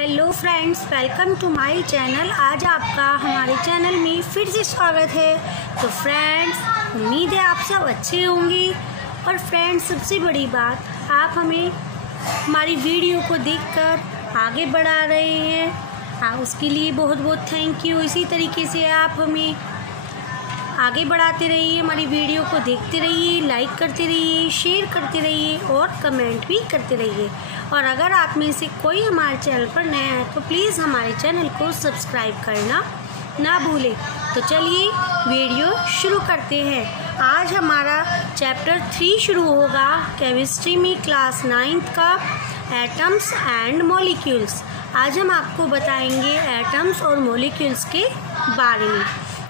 Hello friends, welcome to my channel. आज आपका हमारे चैनल में फिर से स्वागत है। तो फ्रेंड्स, उम्मीद है आप सब अच्छे होंगे। और फ्रेंड्स, सबसे बड़ी बात, आप हमें हमारी वीडियो को देखकर आगे बढ़ा रहे हैं, उसके लिए बहुत बहुत थैंक यू। इसी तरीके से आप हमें आगे बढ़ाते रहिए, हमारी वीडियो को देखते रहिए, लाइक करते रहिए, शेयर करते रहिए और कमेंट भी करते रहिए। और अगर आप में से कोई हमारे चैनल पर नया है तो प्लीज़ हमारे चैनल को सब्सक्राइब करना ना भूलें। तो चलिए वीडियो शुरू करते हैं। आज हमारा चैप्टर 3 शुरू होगा, केमिस्ट्री में क्लास 9th का एटम्स एंड मॉलिक्यूल्स। आज हम आपको बताएंगे एटम्स और मॉलिक्यूल्स के बारे में।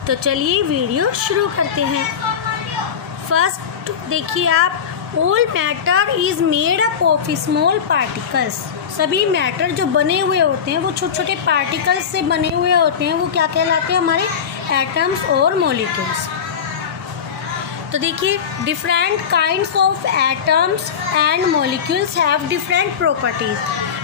तो चलिए वीडियो शुरू करते हैं। फर्स्ट देखिए आप, all matter is made up of small particles. सभी मैटर जो बने हुए होते हैं वो छोटे छोटे पार्टिकल्स से बने हुए होते हैं, वो क्या कहलाते हैं? हमारे एटम्स और मॉलिक्यूल्स। तो देखिए, different kinds of atoms and molecules have different properties.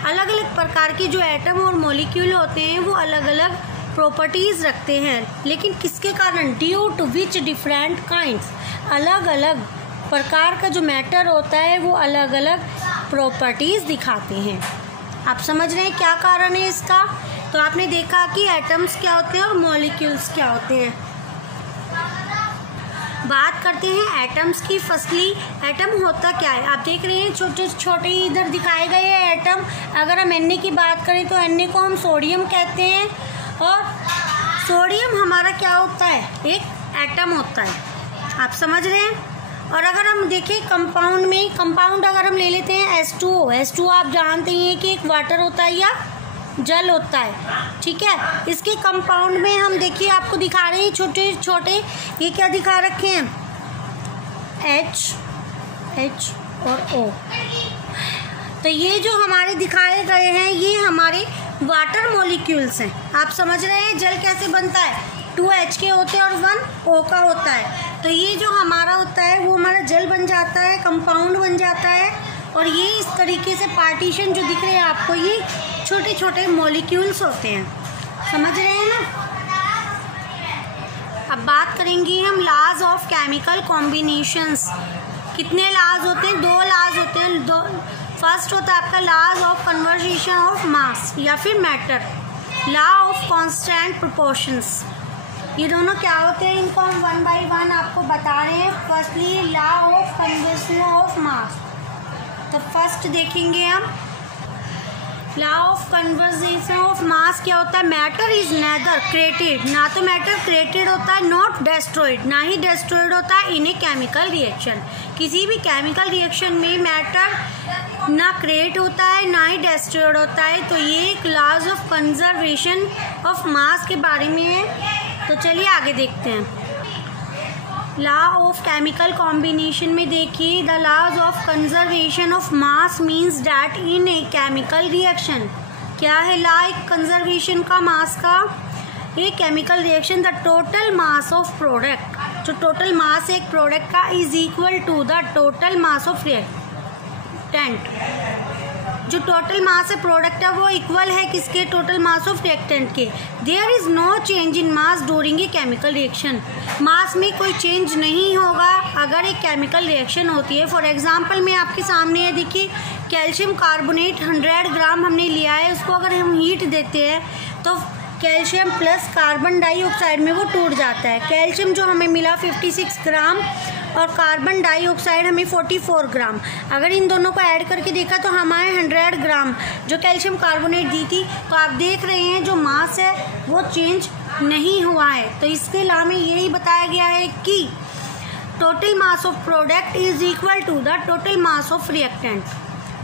अलग अलग प्रकार के जो एटम और मॉलिक्यूल होते हैं वो अलग अलग प्रॉपर्टीज रखते हैं, लेकिन किसके कारण? Due to which different kinds. अलग अलग प्रकार का जो मैटर होता है वो अलग अलग प्रॉपर्टीज दिखाते हैं। आप समझ रहे हैं क्या कारण है इसका? तो आपने देखा कि एटम्स क्या होते हैं और मॉलिक्यूल्स क्या होते हैं। बात करते हैं एटम्स की। फर्स्टली, एटम होता क्या है? आप देख रहे हैं छोटे छोटे इधर दिखाए गए हैं एटम। अगर हम Na की बात करें तो Na को हम सोडियम कहते हैं, और सोडियम हमारा क्या होता है? एक एटम होता है। आप समझ रहे हैं? और अगर हम देखें कंपाउंड में, कंपाउंड अगर हम ले लेते हैं H2O। H2O आप जानते हैं कि एक वाटर होता है या जल होता है, ठीक है। इसके कंपाउंड में हम देखिए, आपको दिखा रहे हैं छोटे छोटे, ये क्या दिखा रखे हैं? H और O। तो ये जो हमारे दिखाए गए हैं ये हमारे वाटर मॉलिक्यूल्स हैं। आप समझ रहे हैं जल कैसे बनता है? 2 H के होते हैं और 1 O का होता है। तो ये जो हमारा होता है वो हमारा जल बन जाता है, कंपाउंड बन जाता है। और ये इस तरीके से पार्टीशन जो दिख रहे हैं आपको, ये छोटे छोटे मॉलिक्यूल्स होते हैं। समझ रहे हैं ना? अब बात करेंगे हम लॉज ऑफ केमिकल कॉम्बिनेशंस। कितने लॉज होते हैं? 2 लॉज होते हैं। फर्स्ट होता है आपका laws of conversation of mass या फिर matter, law of constant proportions. ये दोनों क्या होते हैं? इनको हम 1 by 1 आपको बता रहे हैं। Firstly law of conversation of मास। तो फर्स्ट देखेंगे हम लॉ ऑफ कन्वर्जेशन ऑफ मास। क्या होता है? मैटर इज नेदर क्रिएटेड, ना तो मैटर क्रिएटेड होता है, नॉट डेस्ट्रॉयड, ना ही डेस्ट्रॉयड होता है इन ए केमिकल रिएक्शन। किसी भी केमिकल रिएक्शन में मैटर ना क्रिएट होता है ना ही डेस्ट्रॉयड होता है। तो ये एक laws of conservation of mass के बारे में है। तो चलिए आगे देखते हैं। लॉ ऑफ केमिकल कॉम्बिनेशन में देखिए, the laws of conservation of mass means that in a chemical reaction. क्या है लॉ एक कंजर्वेशन का मास का? ये chemical reaction, the total mass of product, जो टोटल मास है एक प्रोडक्ट का, is equal to the total mass of reactant. जो टोटल मास है प्रोडक्ट है वो इक्वल है किसके? टोटल मास ऑफ रिएक्टेंट के। There is no change in mass during a chemical reaction. Mass में कोई चेंज नहीं होगा अगर एक केमिकल रिएक्शन होती है। फॉर एग्जांपल मैं आपके सामने है, देखिए कैल्शियम कार्बोनेट 100 ग्राम हमने लिया है। उसको अगर हम हीट देते हैं तो कैल्शियम प्लस कार्बन डाइऑक्साइड में वो टूट जाता है। कैल्शियम जो हमें मिला 56 ग्राम और कार्बन डाइऑक्साइड हमें 44 ग्राम। अगर इन दोनों को ऐड करके देखा तो हमारे 100 ग्राम जो कैल्शियम कार्बोनेट दी थी। तो आप देख रहे हैं जो मास है वो चेंज नहीं हुआ है। तो इसके लॉ में यही बताया गया है कि total mass of product is equal to the total mass of reactant.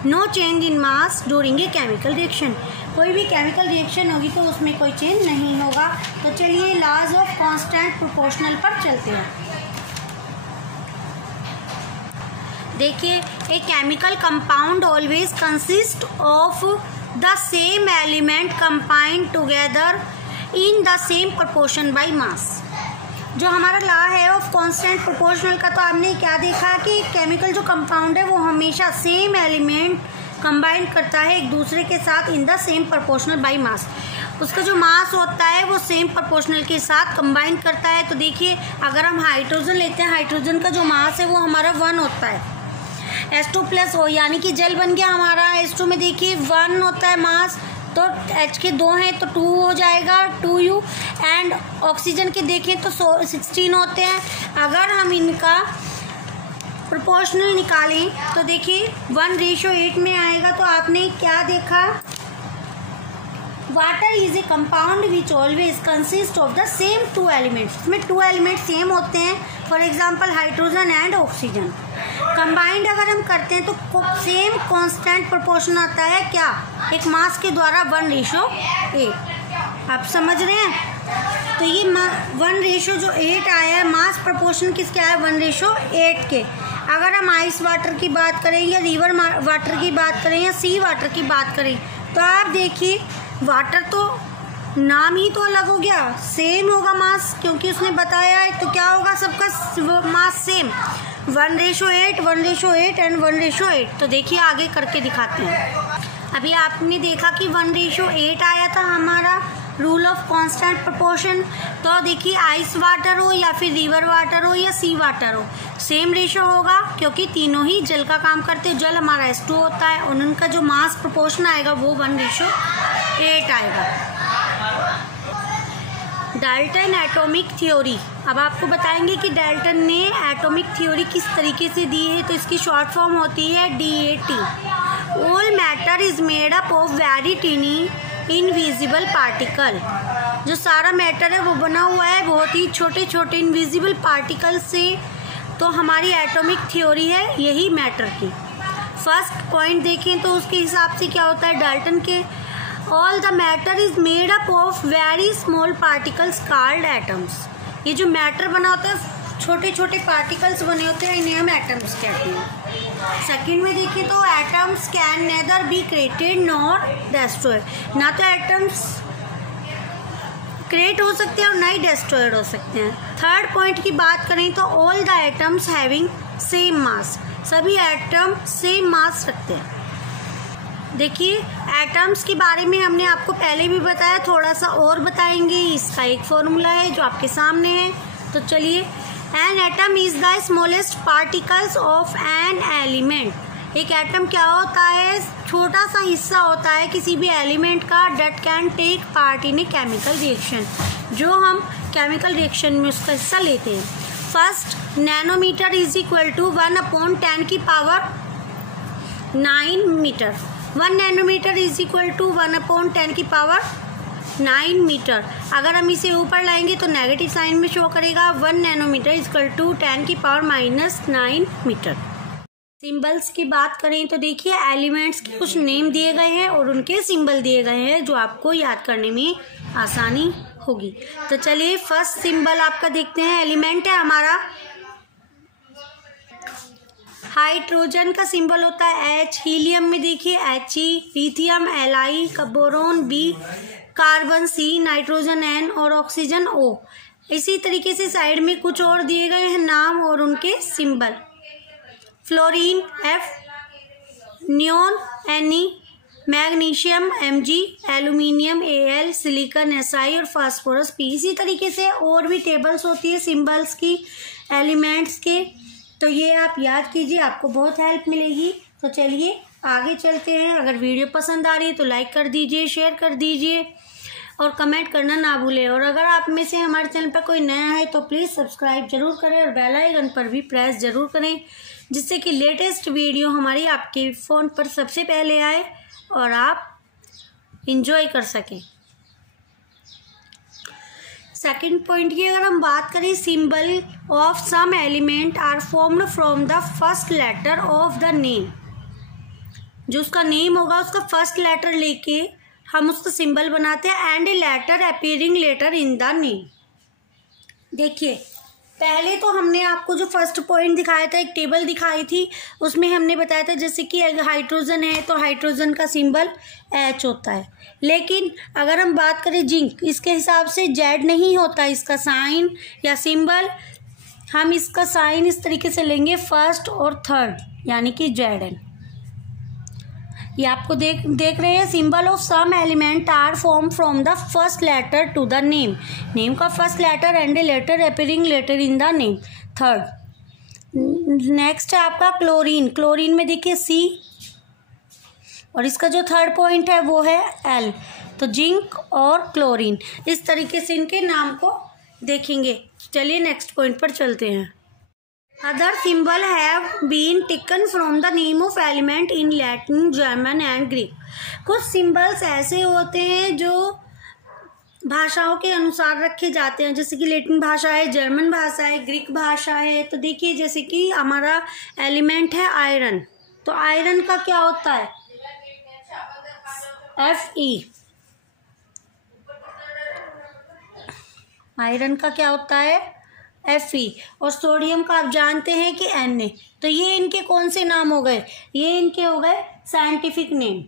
No change in mass during a chemical reaction. कोई भी केमिकल रिएक्शन होगी तो उसमें कोई चेंज नहीं होगा। तो चलिए लॉज ऑफ कांस्टेंट प्रोपोर्शनल पर चलते हैं। देखिए, a chemical compound always consist of the same element combined together in the same proportion by mass. जो हमारा लॉ है ऑफ कांस्टेंट प्रोपोर्शनल का, तो आपने क्या देखा कि केमिकल जो कंपाउंड है वो हमेशा सेम एलिमेंट कंबाइन करता है एक दूसरे के साथ in the same proportional by mass. उसका जो मास होता है वो सेम प्रोपोर्शनल के साथ कंबाइन करता है। तो देखिए अगर हम हाइड्रोजन लेते हैं, हाइड्रोजन का जो मास है वो हमारा 1 होता है, H2+ O, यानी कि जल बन गया हमारा। H2 में देखिए 1 होता है मास, तो H के 2 हैं तो 2 हो जाएगा 2U। एंड ऑक्सीजन के देखें तो 16 होते हैं। अगर हम इनका प्रोपोर्शनल निकालें तो देखिए 1:8 में आएगा। तो आपने क्या देखा, water is a compound which always consist of the same 2 elements. इसमें 2 एलिमेंट सेम होते हैं, for example hydrogen and oxygen. Combined अगर हम करते हैं तो सेम कांस्टेंट प्रोपोर्शन आता है, क्या, एक मास के द्वारा 1:8। आप समझ रहे हैं? तो ये 1:8 आया है, मास प्रोपोर्शन किसके आया, 1:8 के। अगर हम आइस वाटर की बात करें या रिवर वाटर की बात करें या सी वाटर की बात करें तो आप देखिए वाटर तो नाम ही तो अलग हो गया, सेम होगा मास, क्योंकि उसने बताया है। तो क्या होगा, सबका मास सेम, 1:8, 1:8 एंड 1:8। तो देखिए आगे करके दिखाते हैं। अभी आपने देखा कि 1:8 आया था हमारा रूल ऑफ कांस्टेंट प्रोपोर्शन। तो देखिए आइस वाटर हो या फिर रिवर वाटर हो या सी वाटर हो, सेम रेशो होगा, क्योंकि तीनों ही जल का काम करते हैं। जल हमारा H2 होता है और उनका जो मास प्रोपोर्शन आएगा वो 1:8 आएगा। डाल्टन एटॉमिक थ्योरी, अब आपको बताएंगे कि डाल्टन ने एटॉमिक थ्योरी किस तरीके से दी है। तो इसकी शॉर्ट फॉर्म होती है DAT। All matter is made up of very टिनी invisible particle. जो सारा मैटर है वो बना हुआ है बहुत ही छोटे छोटे इनविजिबल पार्टिकल से। तो हमारी एटॉमिक थ्योरी है यही मैटर की। फर्स्ट पॉइंट देखें तो उसके हिसाब से क्या होता है डाल्टन के, all the matter is made up of very small particles called atoms. ये जो मैटर बना होता है छोटे छोटे पार्टिकल्स बने होते हैं, इन्हें हम एटम्स कहते हैं। सेकंड में देखें तो atoms can nether be created nor destroyed. ना तो एटम्स क्रिएट हो सकते हैं और ना ही डिस्ट्रॉयड हो सकते हैं। थर्ड पॉइंट की बात करें तो all the atoms having same mass, सभी एटम सेम मास रखते हैं। देखिए एटम्स के बारे में हमने आपको पहले भी बताया, थोड़ा सा और बताएंगे। इसका एक फॉर्मूला है जो आपके सामने है। तो चलिए, an atom is the smallest particles of an element. एक एटम क्या होता है, छोटा सा हिस्सा होता है किसी भी एलिमेंट का, that can take part in a chemical reaction, जो हम केमिकल रिएक्शन में उसका हिस्सा लेते हैं। First, nanometre is equal to 1/10 की power 9 metre. 1 nanometre is equal to 1/10 की पावर 9 मीटर। अगर हम इसे ऊपर लाएंगे तो नेगेटिव साइन में शो करेगा। 1 नैनोमीटर इज इक्वल टू 10 की पावर -9 मीटर। सिंबल्स की बात करें तो देखिए एलिमेंट्स के कुछ नेम दिए गए हैं और उनके सिंबल दिए गए हैं जो आपको याद करने में आसानी होगी। तो चलिए फर्स्ट सिंबल आपका देखते हैं। एलिमेंट है हमारा हाइड्रोजन का सिंबल होता है H। हीलियम में देखिए He, lithium Li, boron B, carbon C, nitrogen N और ऑक्सीजन O। इसी तरीके से साइड में कुछ और दिए गए हैं नाम और उनके symbol. Fluorine F, neon Ne, magnesium Mg, aluminium Al, silicon Si और फास्फोरस P। इसी तरीके से और भी टेबल्स होती है सिंबल्स की, एलिमेंट्स के। तो ये आप याद कीजिए, आपको बहुत हेल्प मिलेगी। तो चलिए आगे चलते हैं। अगर वीडियो पसंद आ रही है तो लाइक कर दीजिए, शेयर कर दीजिए और कमेंट करना ना भूलें। और अगर आप में से हमारे चैनल पर कोई नया है तो प्लीज़ सब्सक्राइब जरूर करें और बेल आइकन पर भी प्रेस जरूर करें, जिससे कि लेटेस्ट वीडियो हमारी आपके फ़ोन पर सबसे पहले आए और आप इंजॉय कर सकें। सेकेंड पॉइंट की अगर हम बात करें, symbol of some element are formed from the first letter of the name. जो उसका नेम होगा उसका फर्स्ट लेटर लेके हम उसका सिंबल बनाते हैं। And a letter appearing letter in the name. देखिए पहले तो हमने आपको जो फर्स्ट पॉइंट दिखाया था, एक टेबल दिखाई थी, उसमें हमने बताया था जैसे कि हाइड्रोजन है तो हाइड्रोजन का सिंबल H होता है। लेकिन अगर हम बात करें जिंक, इसके हिसाब से Z नहीं होता इसका साइन या सिंबल। हम इसका साइन इस तरीके से लेंगे फर्स्ट और थर्ड, यानी कि Zn। ये आपको देख रहे हैं, symbol of some element are form from the first letter to the name, name का first letter and a letter appearing letter in the name. Third, next है आपका क्लोरीन। क्लोरीन में देखिए C, और इसका जो थर्ड पॉइंट है वो है L, तो जिंक और क्लोरीन। इस तरीके से इनके नाम को देखेंगे। चलिए नेक्स्ट पॉइंट पर चलते हैं। Other symbol have been taken from the name of element in Latin, German and Greek. कुछ सिंबल्स ऐसे होते हैं जो भाषाओं के अनुसार रखे जाते हैं, जैसे कि लैटिन भाषा है, जर्मन भाषा है, ग्रीक भाषा है। तो देखिए जैसे कि हमारा एलिमेंट है आयरन, तो आयरन का क्या होता है Fe, आयरन का क्या होता है Fe, और सोडियम का आप जानते हैं कि Na। तो ये इनके कौन से नाम हो गए, ये इनके हो गए साइंटिफिक नेम।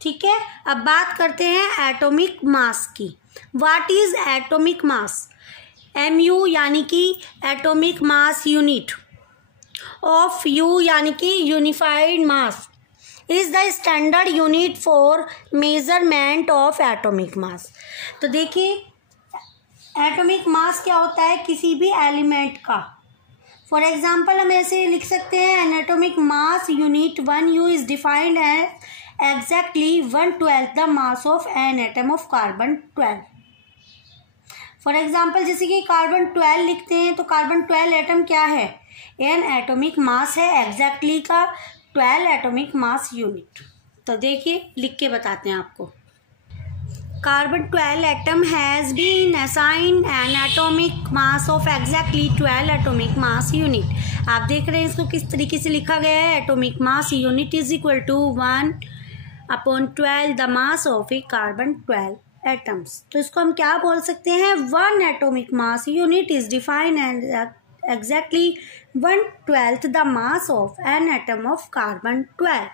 ठीक है, अब बात करते हैं एटॉमिक मास की। What is atomic mass? Mu यानी कि atomic mass unit, of U यानी कि unified mass, is the standard unit for measurement of atomic mass. तो देखिए एटॉमिक मास क्या होता है किसी भी एलिमेंट का। फॉर एग्जाम्पल हम ऐसे लिख सकते हैं, an atomic mass unit 1U is defined as exactly 1/12 the mass of an atom of carbon 12। For example जैसे कि कार्बन 12 लिखते हैं, तो कार्बन 12 एटम क्या है, एन एटॉमिक मास है, एग्जैक्टली का 12 एटॉमिक मास यूनिट। तो देखिए लिख के बताते हैं आपको। Carbon 12 atom has been assigned an atomic mass of exactly 12 atomic mass unit। आप देख रहे हैं इसको किस तरीके से लिखा गया है, atomic mass unit is equal to 1/12 the mass of a carbon 12 atoms। तो इसको हम क्या बोल सकते हैं, 1 atomic mass unit is defined as exactly 1/12 the mass of an atom of carbon 12।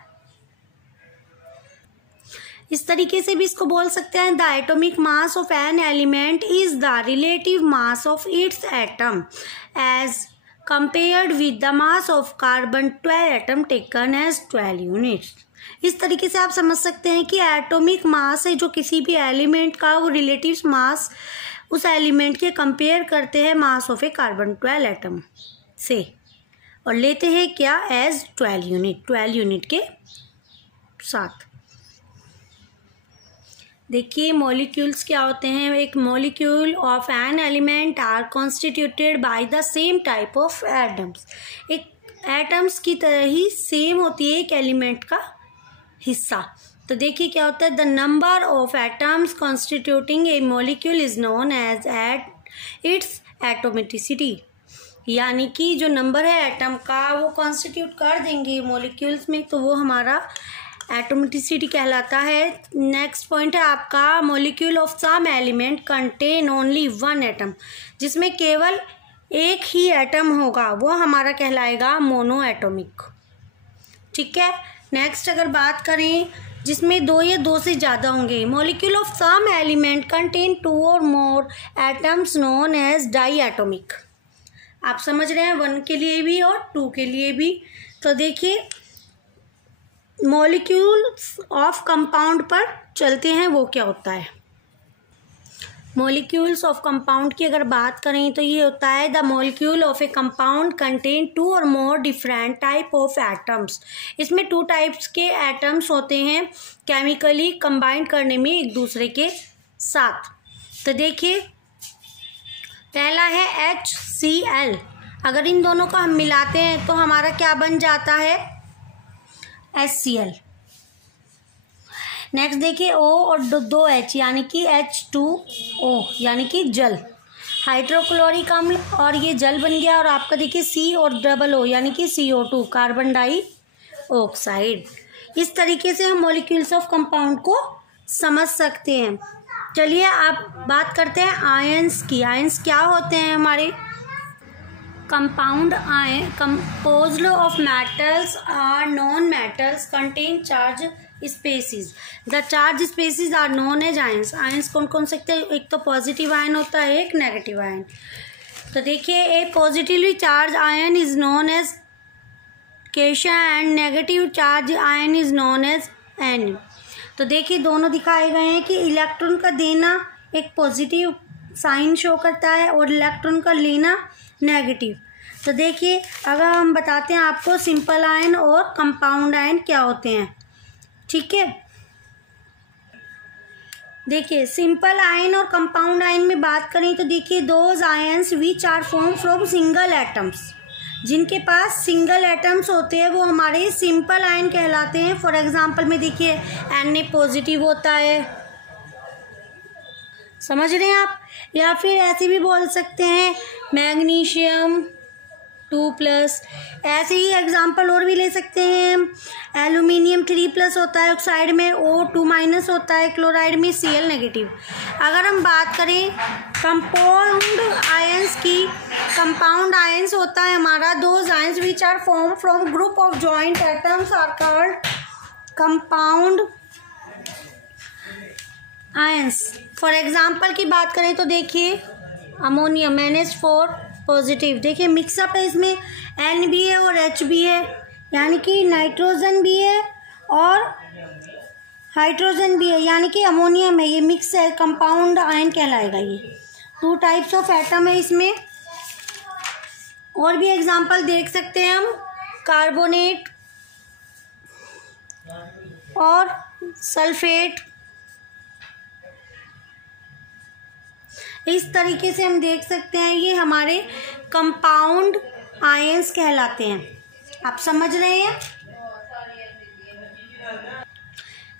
इस तरीके से भी इसको बोल सकते हैं, the atomic mass of an element is the relative mass of its atom as compared with the mass of carbon 12 atom taken as 12 units. इस तरीके से आप समझ सकते हैं कि एटॉमिक मास है जो किसी भी एलिमेंट का, वो रिलेटिव मास उस एलिमेंट के कंपेयर करते हैं mass of A carbon 12 atom से, और लेते हैं क्या एज 12 यूनिट, 12 यूनिट के साथ। देखिए मॉलिक्यूल्स क्या होते हैं, एक molecule of an element are constituted by the same type of atoms. एक एटम्स की तरह ही सेम होती है एक एलिमेंट का हिस्सा। तो देखिए क्या होता है, the number of atoms constituting a molecule is known as at its atomicity, यानी कि जो नंबर है एटम का वो कॉन्स्टिट्यूट कर देंगे मॉलिक्यूल्स में, तो वो हमारा एटोमिसिटी कहलाता है। नेक्स्ट पॉइंट है आपका, molecule of some element contain only 1 atom, जिसमें केवल एक ही एटम होगा वो हमारा कहलाएगा मोनो एटॉमिक। ठीक है, नेक्स्ट अगर बात करें जिसमें 2 या 2 से ज़्यादा होंगे, molecule of some element contain 2 और more atoms known as diatomic. आप समझ रहे हैं, 1 के लिए भी और 2 के लिए भी। तो देखिए मॉलिक्यूल्स ऑफ कंपाउंड पर चलते हैं, वो क्या होता है। मॉलिक्यूल्स ऑफ कंपाउंड की अगर बात करें तो ये होता है, the molecule of A compound contain 2 और more different type of atoms. इसमें 2 टाइप्स के एटम्स होते हैं केमिकली कंबाइन करने में एक दूसरे के साथ। तो देखिए पहला है HCl, अगर इन दोनों को हम मिलाते हैं तो हमारा क्या बन जाता है, HCl। नेक्स्ट देखिए O और 2 H यानी कि H2O यानी कि जल, हाइड्रोक्लोरिक अम्ल, और ये जल बन गया। और आपका देखिए C और O यानी कि CO2 कार्बन डाइऑक्साइड। इस तरीके से हम मॉलिक्यूल्स ऑफ कंपाउंड को समझ सकते हैं। चलिए आप बात करते हैं आयंस की। आयंस क्या होते हैं हमारे, compound ion composed of metals or non-metals contain charge species। The charge species are known as ions। ions कौन कौन सकते हैं, एक तो पॉजिटिव आयन होता है, एक नेगेटिव आयन। तो देखिए a positively charge ion is known as cation and negative charge ion is known as anion. तो देखिए दोनों दिखाए गए हैं कि इलेक्ट्रॉन का देना एक पॉजिटिव साइन शो करता है और इलेक्ट्रॉन का लेना नेगेटिव। तो देखिए अगर हम बताते हैं आपको सिंपल आयन और कंपाउंड आयन क्या होते हैं, ठीक है। देखिए सिंपल आयन और कंपाउंड आयन में बात करें तो देखिए those ions which are form from single atoms, जिनके पास सिंगल एटम्स होते हैं वो हमारे सिंपल आयन कहलाते हैं। फॉर एग्जांपल में देखिए Na पॉजिटिव होता है, समझ रहे हैं आप, या फिर ऐसे भी बोल सकते हैं मैग्नीशियम 2+। ऐसे ही एग्जांपल और भी ले सकते हैं, एल्यूमिनियम 3+ होता है ऑक्साइड में, O2- होता है क्लोराइड में, Cl नेगेटिव। अगर हम बात करें कंपाउंड आयंस की, कंपाउंड आयंस होता है हमारा those ions which are form from group of joint atoms are called compound ions. For example की बात करें तो देखिए अमोनियम NH4 पॉजिटिव, देखिए मिक्सअप है, इसमें N भी है और H भी है, यानी कि नाइट्रोजन भी है और हाइड्रोजन भी है, यानी कि अमोनियम है, ये मिक्स है, कंपाउंड आयन कहलाएगा। ये 2 टाइप्स ऑफ एटम है इसमें। और भी एग्जांपल देख सकते हैं हम, कार्बोनेट और सल्फेट, इस तरीके से हम देख सकते हैं, ये हमारे कंपाउंड आयंस कहलाते हैं। आप समझ रहे हैं।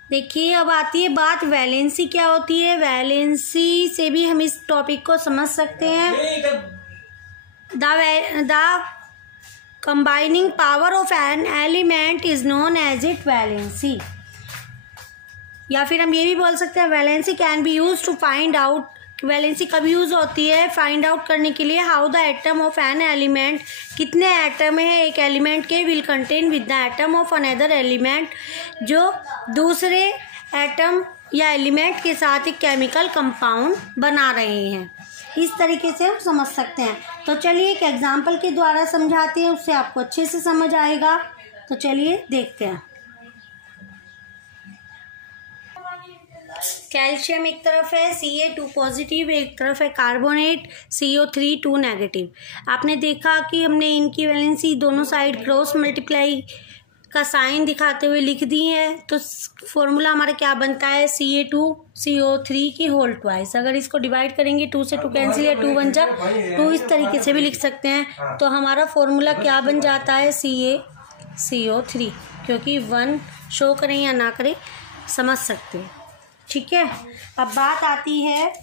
देखिए अब आती है बात वैलेंसी क्या होती है। वैलेंसी से भी हम इस टॉपिक को समझ सकते हैं। The combining power of an element is known as it valency, या फिर हम ये भी बोल सकते हैं valency can be use to find out, valency कब यूज होती है फाइंड आउट करने के लिए, how the atom of an element, कितने एटम है एक एलिमेंट के, will contain with the atom of another element, जो दूसरे एटम या एलिमेंट के साथ एक केमिकल कंपाउंड बना रहे हैं। इस तरीके से हम समझ सकते हैं। तो चलिए एक एग्जांपल के द्वारा समझाते हैं, उससे आपको अच्छे से समझ आएगा। तो चलिए देखते हैं। कैल्शियम एक तरफ है, Ca2 पॉजिटिव, एक तरफ है कार्बोनेट CO3 2 नेगेटिव। आपने देखा कि हमने इनकी वैलेंसी दोनों साइड क्रॉस मल्टीप्लाई का साइन दिखाते हुए लिख दी है। तो फॉर्मूला हमारा क्या बनता है, Ca2 CO3 की होल ट्वाइस। अगर इसको डिवाइड करेंगे 2 से 2 कैंसिल, या 2 1 जा 2, इस तरीके से भी लिख सकते हैं। तो हमारा फॉर्मूला क्या बन जाता है, CaCO3, क्योंकि 1 शो करें या ना करें समझ सकते हैं, ठीक है। अब बात आती है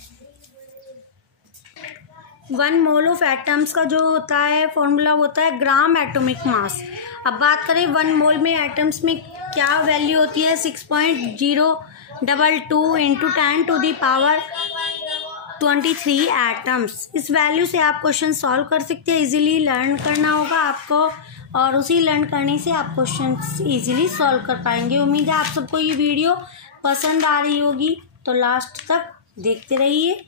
1 मोल ऑफ एटम्स का, जो होता है फॉर्मूला होता है ग्राम एटॉमिक मास। अब बात करें 1 मोल में एटम्स में क्या वैल्यू होती है, 6.022 इंटू 10⁻23 एटम्स। इस वैल्यू से आप क्वेश्चन सॉल्व कर सकते हैं। इजीली लर्न करना होगा आपको, और उसी लर्न करने से आप क्वेश्चन इजीली सॉल्व कर पाएंगे। उम्मीद है आप सबको ये वीडियो पसंद आ रही होगी, तो लास्ट तक देखते रहिए।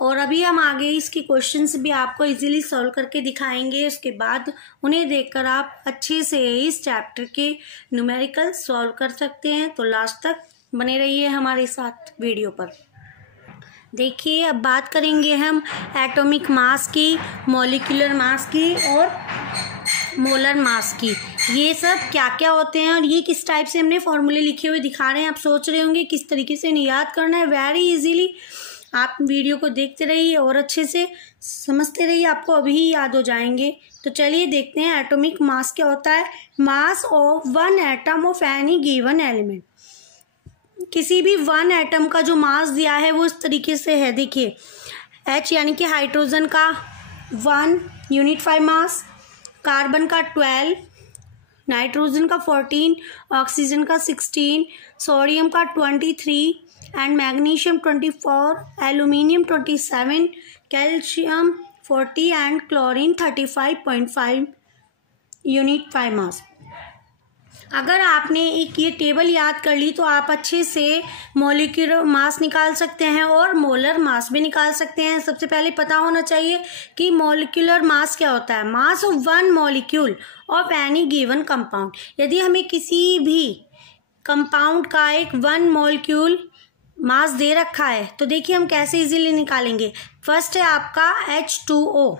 और अभी हम आगे इसकी क्वेश्चंस भी आपको इजीली सॉल्व करके दिखाएंगे। उसके बाद उन्हें देखकर आप अच्छे से इस चैप्टर के न्यूमेरिकल सॉल्व कर सकते हैं। तो लास्ट तक बने रहिए हमारे साथ वीडियो पर। देखिए अब बात करेंगे हम एटॉमिक मास की, मॉलिक्यूलर मास की और मोलर मास की। ये सब क्या क्या होते हैं और ये किस टाइप से हमने फॉर्मूले लिखे हुए दिखा रहे हैं। आप सोच रहे होंगे किस तरीके से इन्हें याद करना है। वेरी इजीली आप वीडियो को देखते रहिए और अच्छे से समझते रहिए, आपको अभी ही याद हो जाएंगे। तो चलिए देखते हैं एटॉमिक मास क्या होता है। Mass of 1 atom of any given element, किसी भी 1 एटम का जो मास दिया है वो इस तरीके से है। देखिए H यानी कि हाइड्रोजन का 1 यूनिट 5 मास, कार्बन का 12, नाइट्रोजन का 14, ऑक्सीजन का 16, सोडियम का 23 and magnesium 24, aluminium 27, calcium 40 and chlorine 35.5 unit 5 मास। अगर आपने एक ये टेबल याद कर ली तो आप अच्छे से मॉलिक्यूलर मास निकाल सकते हैं और मोलर मास भी निकाल सकते हैं। सबसे पहले पता होना चाहिए कि मॉलिक्यूलर मास क्या होता है। Mass of one molecule of any given compound. यदि हमें किसी भी कंपाउंड का एक वन मॉलिक्यूल मास दे रखा है तो देखिए हम कैसे इजीली निकालेंगे। फर्स्ट है आपका H2O।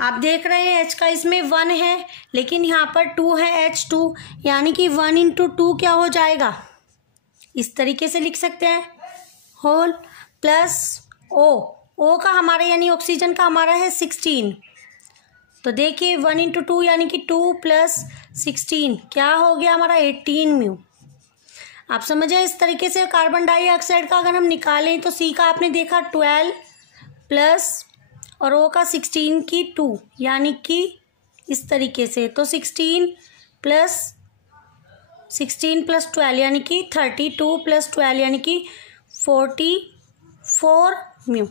आप देख रहे हैं H का इसमें 1 है लेकिन यहाँ पर 2 है H2, यानी कि 1 × 2 क्या हो जाएगा, इस तरीके से लिख सकते हैं, होल प्लस O का हमारा यानी ऑक्सीजन का हमारा है 16। तो देखिए 1 × 2 यानी कि 2 + 16 क्या हो गया हमारा 18 म्यू। आप समझे। इस तरीके से कार्बन डाइऑक्साइड का अगर हम निकालें तो C का आपने देखा 12 प्लस और O का 16 की 2 यानी कि इस तरीके से, तो 16 + 12 यानी कि 32 + 12 यानी कि 44 म्यू।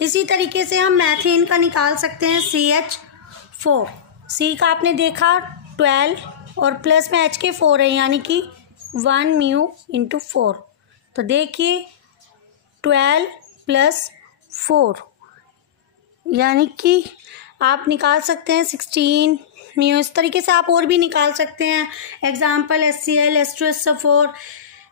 इसी तरीके से हम मैथेन का निकाल सकते हैं CH4। C का आपने देखा 12 और प्लस में H के 4 है यानी कि 1 म्यू × 4। तो देखिए 12 + 4 यानी कि आप निकाल सकते हैं 16 म्यू। इस तरीके से आप और भी निकाल सकते हैं, एग्जाम्पल HCl, H2SO4।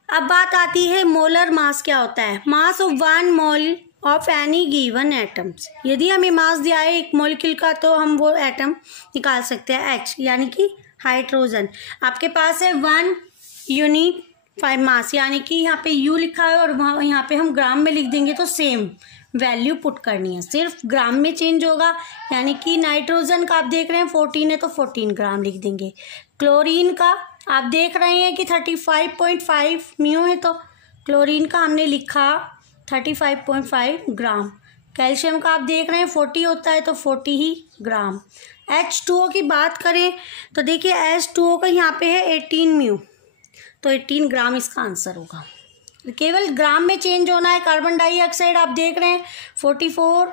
अब बात आती है मोलर मास क्या होता है। Mass of 1 mole of any given atoms. यदि हमें मास दिया है एक मॉलिक्यूल का तो हम वो एटम निकाल सकते हैं H यानी कि हाइड्रोजन। आपके पास है 1 यूनिट 5 मास, यानी कि यहाँ पे U लिखा है और वहाँ यहाँ पे हम ग्राम में लिख देंगे तो सेम वैल्यू पुट करनी है, सिर्फ ग्राम में चेंज होगा। यानी कि नाइट्रोजन का आप देख रहे हैं 14 है तो 14 ग्राम लिख देंगे। क्लोरीन का आप देख रहे हैं कि 35.5 म्यू है तो क्लोरीन का हमने लिखा 35.5 ग्राम। कैल्शियम का आप देख रहे हैं 40 होता है तो 40 ही ग्राम। H2O की बात करें तो देखिए H2O का यहाँ पे है 18 म्यू, तो 18 ग्राम इसका आंसर होगा। केवल ग्राम में चेंज होना है। कार्बन डाइऑक्साइड आप देख रहे हैं 44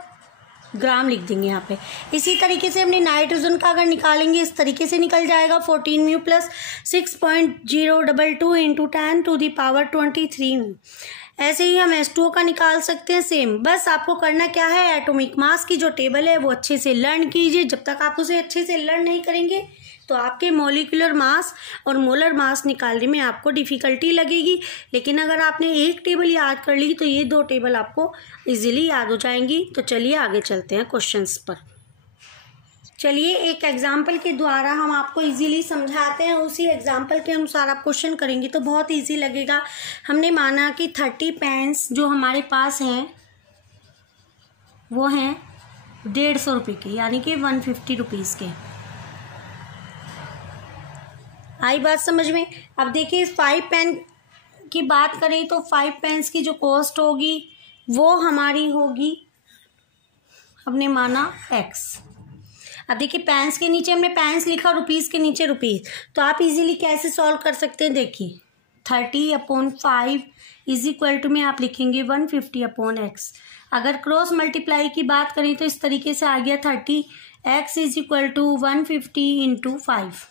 ग्राम लिख देंगे यहाँ पे। इसी तरीके से हमने नाइट्रोजन का अगर निकालेंगे इस तरीके से निकल जाएगा 14 म्यू + 6.022 × 10⁻23 म्यू। ऐसे ही हम H2O का निकाल सकते हैं सेम। बस आपको करना क्या है, एटॉमिक मास की जो टेबल है वो अच्छे से लर्न कीजिए। जब तक आप उसे अच्छे से लर्न नहीं करेंगे तो आपके मॉलिक्यूलर मास और मोलर मास निकालने में आपको डिफ़िकल्टी लगेगी। लेकिन अगर आपने एक टेबल याद कर ली तो ये 2 टेबल आपको इजीली याद हो जाएंगी। तो चलिए आगे चलते हैं क्वेश्चंस पर। चलिए एक एग्जाम्पल के द्वारा हम आपको इजीली समझाते हैं, उसी एग्जाम्पल के अनुसार आप क्वेश्चन करेंगे तो बहुत इजी लगेगा। हमने माना कि 30 पेन्स जो हमारे पास हैं वो हैं 150 रुपये के, यानी कि 150 रुपीज़ के। आई बात समझ में। अब देखिए 5 पेन की बात करें तो 5 पेन्स की जो कॉस्ट होगी वो हमारी होगी, हमने माना X। अब देखिए पेन्स के नीचे हमने पेन्स लिखा, रुपीज़ के नीचे रुपीज़, तो आप इजीली कैसे सॉल्व कर सकते हैं। देखिए 30/5 = में आप लिखेंगे 150/X। अगर क्रॉस मल्टीप्लाई की बात करें तो इस तरीके से आ गया 30X = 150 × 5।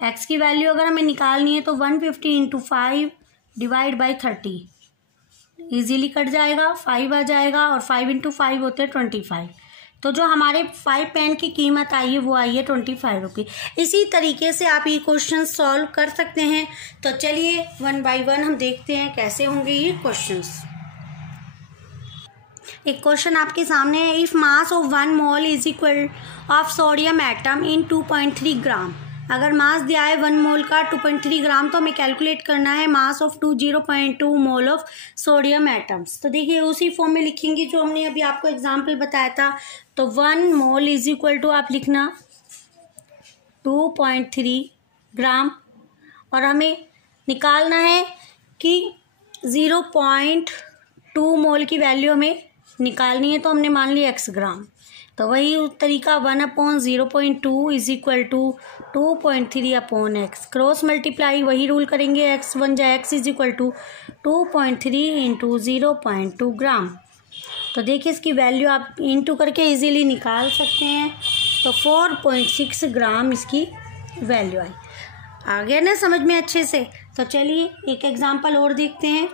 X की वैल्यू अगर हमें निकालनी है तो 150 × 5 / 30 इजीली कट जाएगा, 5 आ जाएगा और 5 × 5 होते हैं 25। तो जो हमारे 5 पेन की कीमत आई है वो आई है 25 रुपये। इसी तरीके से आप ये क्वेश्चन सॉल्व कर सकते हैं। तो चलिए 1 बाय 1 हम देखते हैं कैसे होंगे ये क्वेश्चंस। एक क्वेश्चन आपके सामने है, if mass of 1 mole is equal of sodium atom in 2.3 ग्राम। अगर मास दिया है 1 मोल का 2.3 ग्राम तो हमें कैलकुलेट करना है mass of 0.2 mole of sodium atoms. तो देखिए उसी फॉर्म में लिखेंगे जो हमने अभी आपको एग्जांपल बताया था। तो 1 मोल इज इक्वल टू आप लिखना 2.3 ग्राम और हमें निकालना है कि 0.2 मोल की वैल्यू हमें निकालनी है, तो हमने मान लिया x ग्राम। तो वही तरीका 1/0.2 is equal to 2.3/x। Cross multiply वही रूल करेंगे, x बन जाए x is equal to 2.3 × 0.2 gram. तो देखिए इसकी वैल्यू आप इंटू करके इजीली निकाल सकते हैं। तो 4.6 ग्राम इसकी वैल्यू आई। आ गया ना समझ में अच्छे से। तो चलिए एक एग्जाम्पल और देखते हैं।